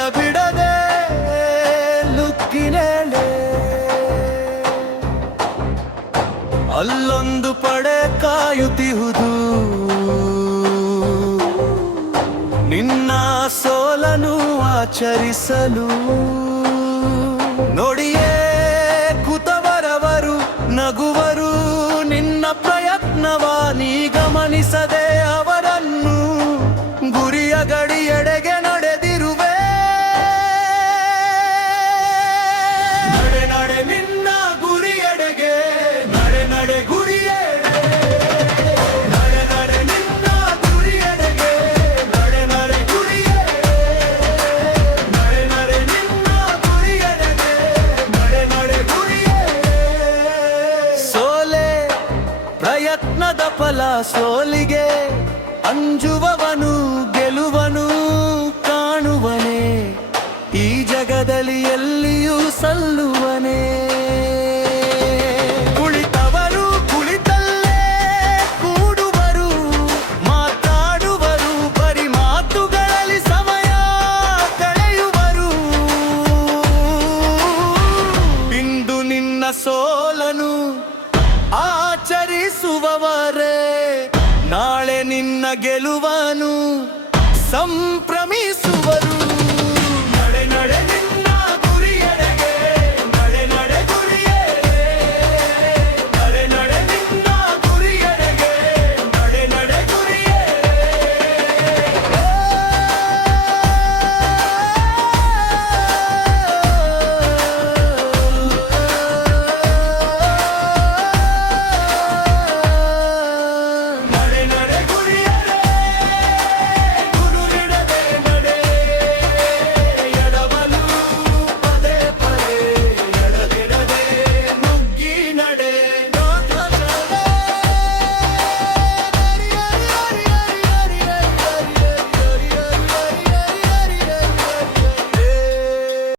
ಎಡಬಿಡದೆ ನುಗ್ಗಿನೇಳೆ. ಅಲ್ಲೊಂದು ಪಡೆ ಕಾಯುತ್ತಿಹುದು ನಿನ್ನ ಸೋಲನು ಆಚರಿಸಲು. ನೋಡಿಯೇ ಕುತವರವರು ನಗುವರು ನಿನ್ನ ಪ್ರಯತ್ನವ ನೀ ಗಮನಿಸದೆ ಅವರನ್ನು ಗುರಿಯ ಗಡಿಯೆಡೆಗೆ ನಡೆದಿರುವೆ. ನಡೆ ನಡೆ ನಿನ್ನ ಗುರಿಯೆಡೆಗೆ, ನಡೆ ನಡೆ ಗುರಿಯೆಡೆ, ನಡೆ ನಡೆ ನಿನ್ನ ಗುರಿಯೆಡೆಗೆ, ನಡೆ ನಡೆ ಗುರಿಯೆಡೆ, ನಡೆ ನಡೆ ನಿನ್ನ ಗುರಿಯೆಡೆಗೆ, ನಡೆ ನಡೆ ಗುರಿಯೆಡೆ. ಸೋಲೆ ಪ್ರಯತ್ನದ ಫಲ ಸೋಲಿಗೆ ಅಂಜುವವನು ಗೆಲುವನು ಕಾಣುವನೇ, ಈ ಜಗದಲ್ಲಿ ಎಲ್ಲಿಯೂ ಸಲ್ಲುವನೇ. ಕುಳಿತವರು ಕುಳಿತಲ್ಲೇ ಕೂಡುವರು, ಮಾತಾಡುವರು ಬರಿ ಮಾತುಗಳಲ್ಲಿ ಸಮಯ ಕಳೆಯುವರು. ಇಂದು ನಿನ್ನ ಸೋಲನು ಆಚರಿಸುವವರೇ, ನಾಳೆ ನಿನ್ನ ಗೆಲುವನು